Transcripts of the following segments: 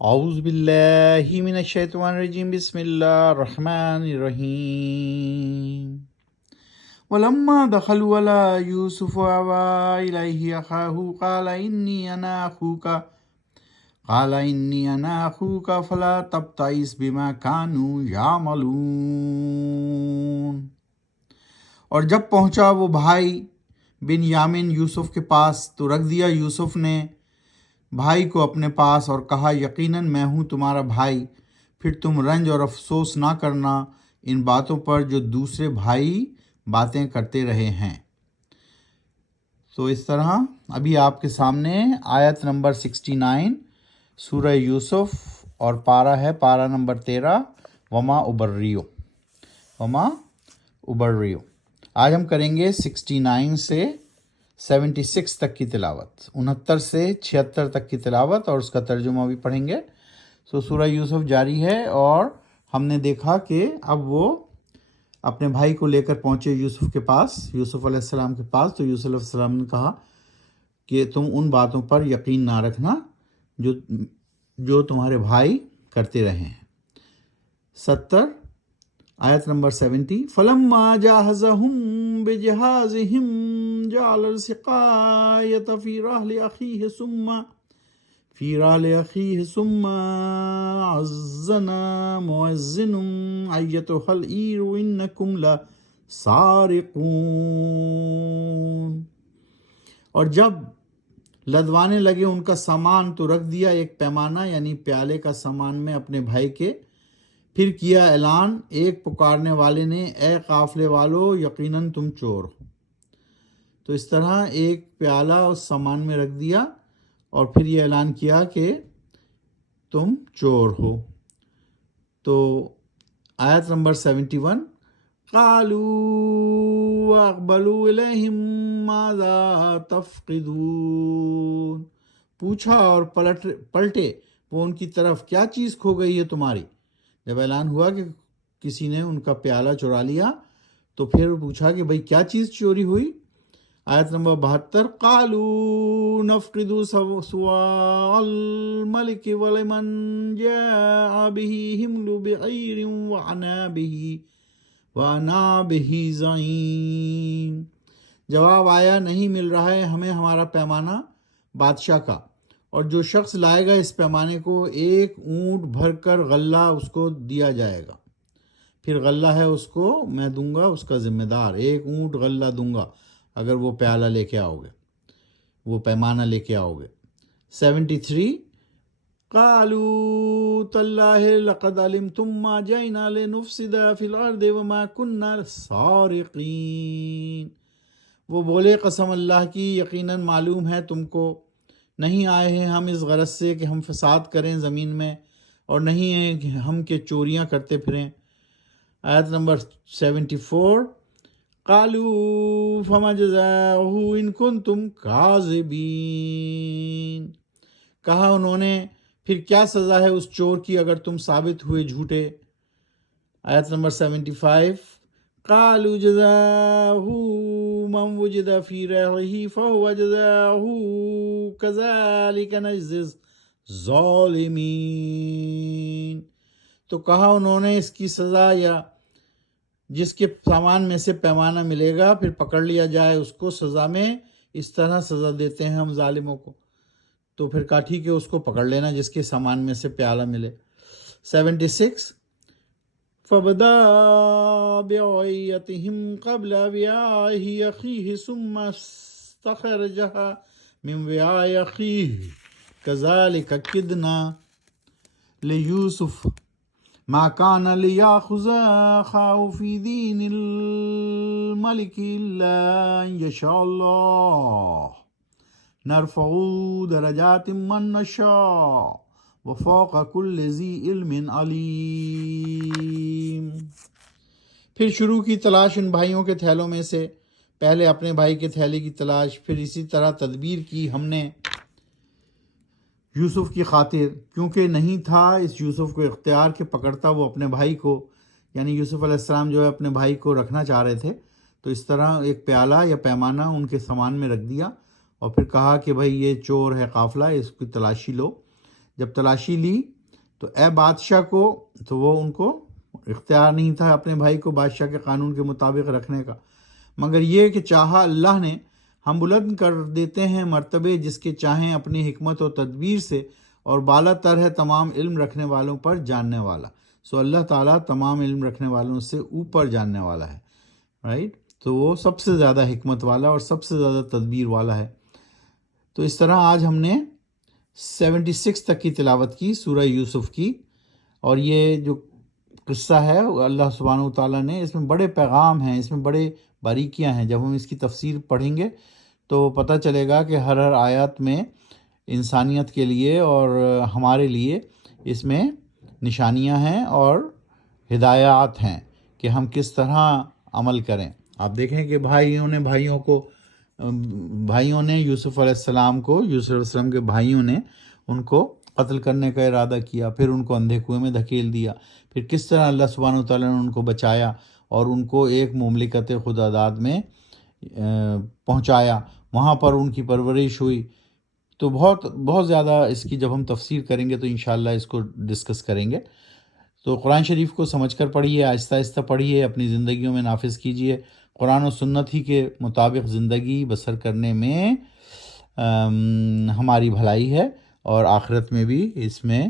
اعوذ باللہ من الشیطان الرجیم بسم اللہ الرحمن الرحیم ولما دخلوا على یوسف آوى الیہ اخاہ قال انی انا اخوک فلا تبتئس بما كانوا یعملون۔ اور جب پہنچا وہ بھائی بن یامن یوسف کے پاس تو رکھ دیا یوسف نے بھائی کو اپنے پاس اور کہا یقیناً میں ہوں تمہارا بھائی، پھر تم رنج اور افسوس نہ کرنا ان باتوں پر جو دوسرے بھائی باتیں کرتے رہے ہیں۔ تو اس طرح ابھی آپ کے سامنے آیت نمبر 69 سورہ یوسف اور پارہ نمبر 13 وما ابریو۔ آج ہم کریں گے 69 سے 76 تک کی تلاوت، 69 سے 76 تک کی تلاوت اور اس کا ترجمہ بھی پڑھیں گے۔ سورہ یوسف جاری ہے اور ہم نے دیکھا کہ اب وہ اپنے بھائی کو لے کر پہنچے یوسف کے پاس، یوسف علیہ السلام کے پاس۔ تو یوسف علیہ السلام نے کہا کہ تم ان باتوں پر یقین نہ رکھنا جو تمہارے بھائی کرتے رہے ہیں۔ 70 آیت نمبر 70 فلما جاہزہم بجہازہم جعل السقایۃ فی رحل اخیہ ثم عزن معزن ایتھا العیر انکم لسارقون۔ اور جب لدوانے لگے ان کا سامان تو رکھ دیا ایک پیمانہ یعنی پیالے کا سامان میں اپنے بھائی کے، پھر کیا اعلان ایک پکارنے والے نے اے قافلے والو یقیناً تم چور ہو۔ تو اس طرح ایک پیالہ اس سامان میں رکھ دیا اور پھر یہ اعلان کیا کہ تم چور ہو۔ تو آیت نمبر 71 قالوا واقبلوا الیہم ماذا تفقدون، پوچھا اور پلٹے وہ ان کی طرف کیا چیز کھو گئی ہے تمہاری۔ جب اعلان ہوا کہ کسی نے ان کا پیالہ چرا لیا تو پھر پوچھا کہ بھئی کیا چیز چوری ہوئی۔ آیت نمبر 72 قالوا نفقد سواء الملک ولمن جاء به حمل بعیر وانا به زعیم، جواب آیا نہیں مل رہا ہے ہمیں ہمارا پیمانہ بادشاہ کا، اور جو شخص لائے گا اس پیمانے کو ایک اونٹ بھر کر غلہ اس کو دیا جائے گا، پھر غلہ ہے اس کو میں دوں گا اس کا ذمہ دار، ایک اونٹ غلہ دوں گا اگر وہ پیالہ لے کے آؤ گے، وہ پیمانہ لے کے آؤ گے۔ 73 قالوا تاللہ لقد علمتم ما جئنا لنفسد فی الارض وما كنا سارقین، وہ بولے قسم اللہ کی یقیناً معلوم ہے تم کو نہیں آئے ہیں ہم اس غرض سے کہ ہم فساد کریں زمین میں، اور نہیں ہیں کہ ہم کہ چوریاں کرتے پھریں۔ آیت نمبر 74 قالوا فما جزاؤہ ان کنتم کاذبین، کہا انہوں نے پھر کیا سزا ہے اس چور کی اگر تم ثابت ہوئے جھوٹے۔ آیت نمبر 75 قالوا جزاؤہ من وجد فی رحلہ فہو جزاؤہ کذالک نجزی الظالمین، تو کہا انہوں نے اس کی سزا یا جس کے سامان میں سے پیمانہ ملے گا پھر پکڑ لیا جائے اس کو سزا میں، اس طرح سزا دیتے ہیں ہم ظالموں کو۔ تو پھر کہا ٹھیک ہے اس کو پکڑ لینا جس کے سامان میں سے پیالہ ملے۔ 76 فبدا بعیتہم قبل وعاء اخیہ ثم استخرجہا من وعاء اخیہ کذالک کدنا لیوسف ما كان ليأخذ أخاه في دين الملك إلا أن يشاء الله نرفع درجات من نشاء وفوق كل ذي علم عليم۔ پھر شروع کی تلاش ان بھائیوں کے تھیلوں میں سے، پہلے اپنے بھائی کے تھیلے کی تلاش، پھر اسی طرح تدبیر کی ہم نے یوسف کی خاطر، کیونکہ نہیں تھا اس یوسف کو اختیار کہ پکڑتا وہ اپنے بھائی کو، یعنی یوسف علیہ السلام جو ہے اپنے بھائی کو رکھنا چاہ رہے تھے، تو اس طرح ایک پیالہ یا پیمانہ ان کے سامان میں رکھ دیا اور پھر کہا کہ بھائی یہ چور ہے قافلہ، اس کی تلاشی لو۔ جب تلاشی لی تو اے بادشاہ کو، تو وہ ان کو اختیار نہیں تھا اپنے بھائی کو بادشاہ کے قانون کے مطابق رکھنے کا، مگر یہ کہ چاہا اللہ نے، ہم بلند کر دیتے ہیں مرتبے جس کے چاہیں اپنی حکمت و تدبیر سے، اور بالا تر ہے تمام علم رکھنے والوں پر جاننے والا. سو اللہ تعالیٰ تمام علم رکھنے والوں سے اوپر جاننے والا ہے، رائٹ. تو وہ سب سے زیادہ حکمت والا اور سب سے زیادہ تدبیر والا ہے. تو اس طرح آج ہم نے 76 تک کی تلاوت کی سورہ یوسف کی، اور یہ جو قصہ ہے اللہ سبحانہ و تعالیٰ نے، اس میں بڑے پیغام ہیں، اس میں بڑے باریکیاں ہیں. جب ہم اس کی تفسیر پڑھیں گے تو پتہ چلے گا کہ ہر آیت میں انسانیت کے لیے اور ہمارے لیے اس میں نشانیاں ہیں اور ہدایات ہیں کہ ہم کس طرح عمل کریں. آپ دیکھیں کہ بھائیوں نے یوسف علیہ السلام کو، یوسف علیہ السلام کے بھائیوں نے ان کو قتل کرنے کا ارادہ کیا، پھر ان کو اندھے کنویں میں دھکیل دیا، پھر کس طرح اللہ سبحانہ و تعالیٰ نے ان کو بچایا اور ان کو ایک مملکت خدا داد میں پہنچایا، وہاں پر ان کی پرورش ہوئی. تو بہت زیادہ اس کی جب ہم تفسیر کریں گے تو انشاءاللہ اس کو ڈسکس کریں گے. تو قرآن شریف کو سمجھ کر پڑھیے، آہستہ آہستہ پڑھیے، اپنی زندگیوں میں نافذ کیجیے. قرآن و سنت ہی کے مطابق زندگی بسر کرنے میں ہماری بھلائی ہے، اور آخرت میں بھی اس میں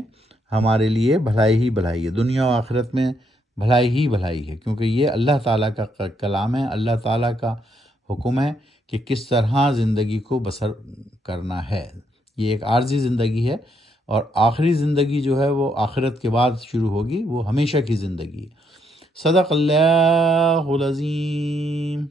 ہمارے لیے بھلائی ہی بھلائی ہے. دنیا و آخرت میں بھلائی ہی بھلائی ہے، کیونکہ یہ اللہ تعالیٰ کا کلام ہے، اللہ تعالیٰ کا حکم ہے کہ کس طرح زندگی کو بسر کرنا ہے. یہ ایک عارضی زندگی ہے، اور آخری زندگی جو ہے وہ آخرت کے بعد شروع ہوگی، وہ ہمیشہ کی زندگی ہے. صدق اللہ العظیم.